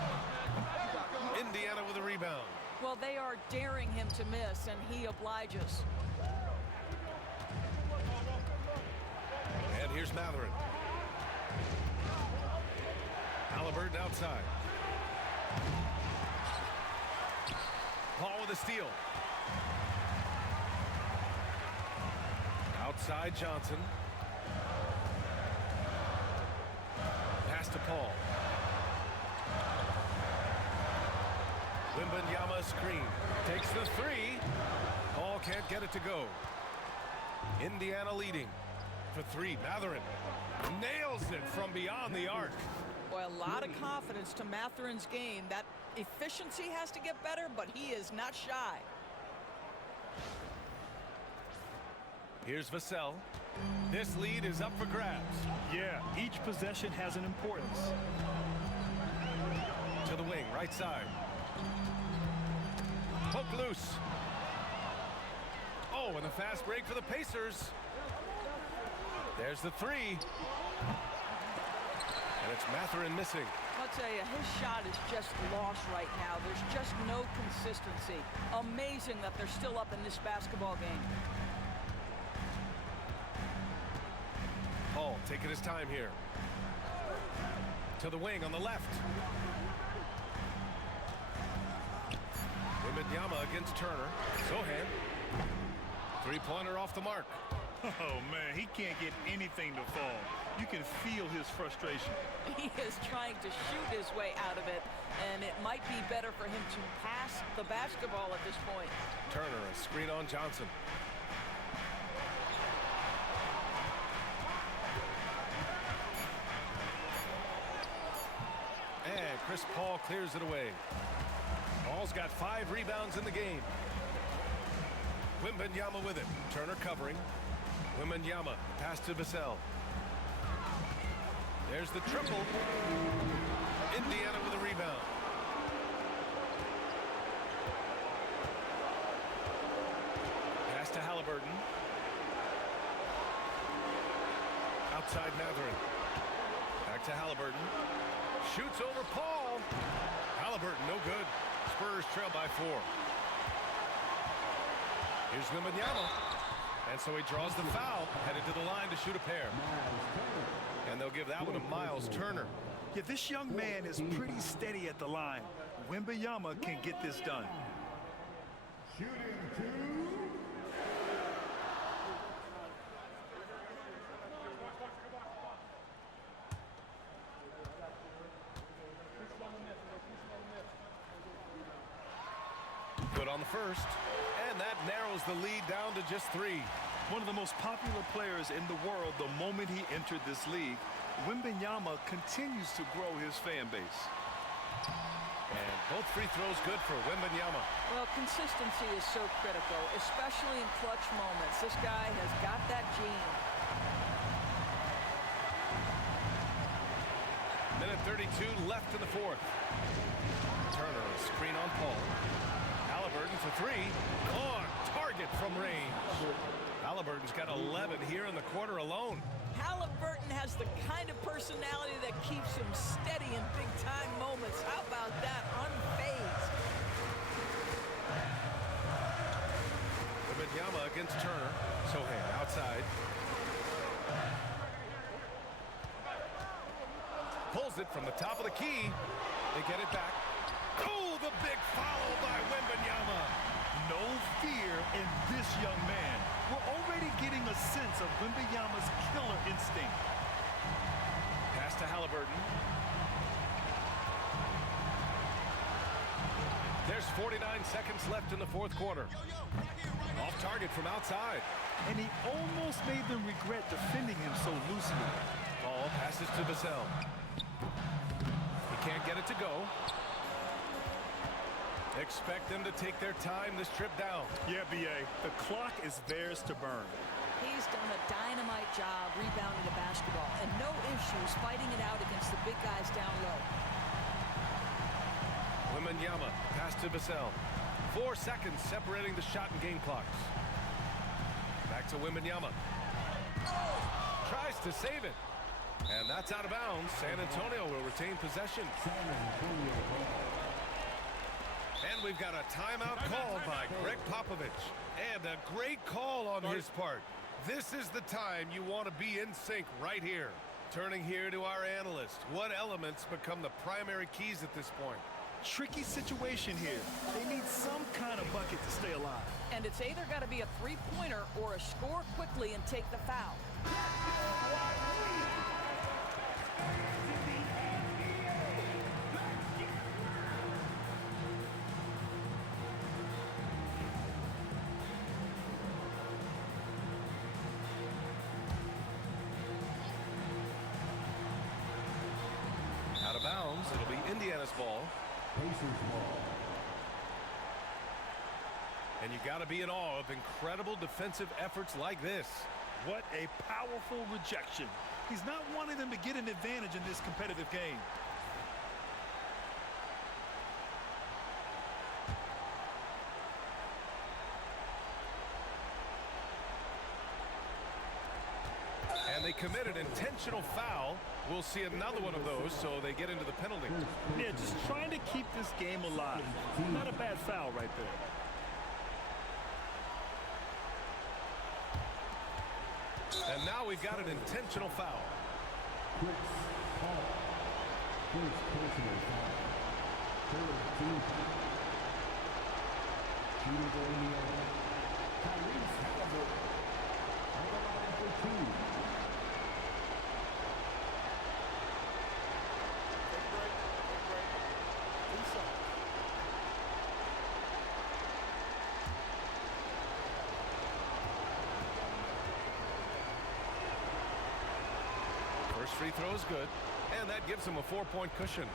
Indiana with a rebound. Well, they are daring him to miss, and he obliges. And here's Mathurin. Halliburton outside. Paul with a steal. Outside Johnson. Pass to Paul. Wembanyama screen. Takes the three. Paul can't get it to go. Indiana leading for three. Mathurin nails it from beyond the arc. Boy, a lot of confidence to Mathurin's game. That efficiency has to get better, but he is not shy. Here's Vassell. This lead is up for grabs. Yeah, each possession has an importance. To the wing, right side. Poke loose. Oh, and a fast break for the Pacers. There's the three. And it's Mathurin missing. I'll tell you, his shot is just lost right now. There's just no consistency. Amazing that they're still up in this basketball game. Paul taking his time here. To the wing on the left. Wembanyama against Turner. Sohan. Three-pointer off the mark. Oh, man, he can't get anything to fall. You can feel his frustration. He is trying to shoot his way out of it, and it might be better for him to pass the basketball at this point. Turner, a screen on Johnson. And Chris Paul clears it away. Paul's got 5 rebounds in the game. Wembanyama with it. Turner covering. Wembanyama, pass to Vassell. There's the triple. Indiana with a rebound. Pass to Halliburton. Outside Mathurin. Back to Halliburton. Shoots over Paul. Halliburton, no good. Spurs trail by 4. Here's Wembanyama. And so he draws the foul, headed to the line to shoot a pair. And they'll give that one to Miles Turner. Yeah, this young man is pretty steady at the line. Wembanyama can get this done. Shooting 2. Good on the first. And that narrows the lead down to just 3. One of the most popular players in the world the moment he entered this league, Wembanyama continues to grow his fan base. And both free throws good for Wembanyama. Well, consistency is so critical, especially in clutch moments. This guy has got that gene. Minute 32 left in the 4th. Turner, a screen on Paul. Halliburton for 3. On target from range. Halliburton's got 11 here in the quarter alone. Halliburton has the kind of personality that keeps him steady in big-time moments. How about that? Unfazed. Wembanyama against Turner. Sohan outside. Pulls it from the top of the key. They get it back. Oh, the big foul by Wembanyama. No fear in this young man. We're already getting a sense of Wembanyama's killer instinct. Pass to Halliburton. There's 49 seconds left in the 4th quarter. Off target from outside. And he almost made them regret defending him so loosely. Ball passes to Vassell. He can't get it to go. Expect them to take their time this trip down. Yeah, B.A., the clock is theirs to burn. He's done a dynamite job rebounding the basketball, and no issues fighting it out against the big guys down low. Wembanyama, pass to Vassell. 4 seconds separating the shot and game clocks. Back to Wembanyama. Tries to save it. And that's out of bounds. San Antonio will retain possession. And we've got a timeout called by Greg Popovich. And a great call on his part. This is the time you want to be in sync right here. Turning here to our analyst. What elements become the primary keys at this point? Tricky situation here. They need some kind of bucket to stay alive. And it's either got to be a three-pointer or a score quickly and take the foul. Out of bounds, it'll be Indiana's ball. Pacers ball. And you got to be in awe of incredible defensive efforts like this. What a powerful rejection. He's not wanting them to get an advantage in this competitive game. And they committed intentional foul. We'll see another one of those, so they get into the penalty. Yeah, just trying to keep this game alive. Not a bad foul right there. And now we've got an intentional foul. First personal foul. Third team. Shooting for Indiana. Tyrese Halliburton. On the line for 2. First free throw is good, and that gives him a 4-point cushion.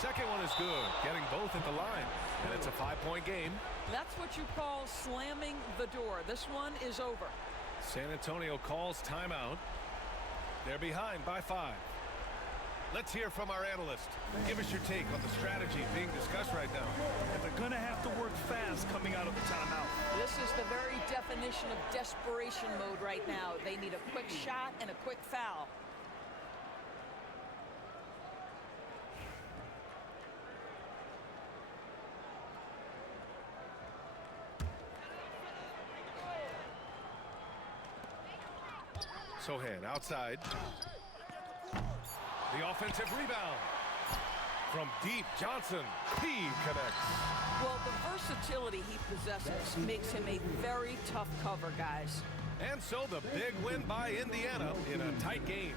Second one is good, getting both at the line. And it's a 5-point game. That's what you call slamming the door. This one is over. San Antonio calls timeout. They're behind by 5. Let's hear from our analyst. Give us your take on the strategy being discussed right now. And they're going to have to work fast coming out of the timeout. This is the very definition of desperation mode right now. They need a quick shot and a quick foul. Sohan outside. The offensive rebound. From deep, Johnson. He connects. Well, the versatility he possesses makes him a very tough cover, guys. And so the big win by Indiana in a tight game.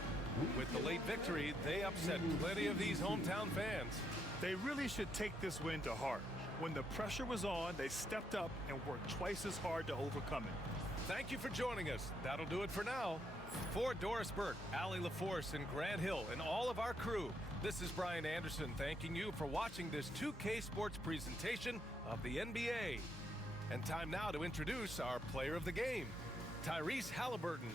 With the late victory, they upset plenty of these hometown fans. They really should take this win to heart. When the pressure was on, they stepped up and worked twice as hard to overcome it. Thank you for joining us. That'll do it for now. For Doris Burke, Allie LaForce, and Grant Hill, and all of our crew, this is Brian Anderson thanking you for watching this 2K Sports presentation of the NBA. And time now to introduce our player of the game, Tyrese Halliburton.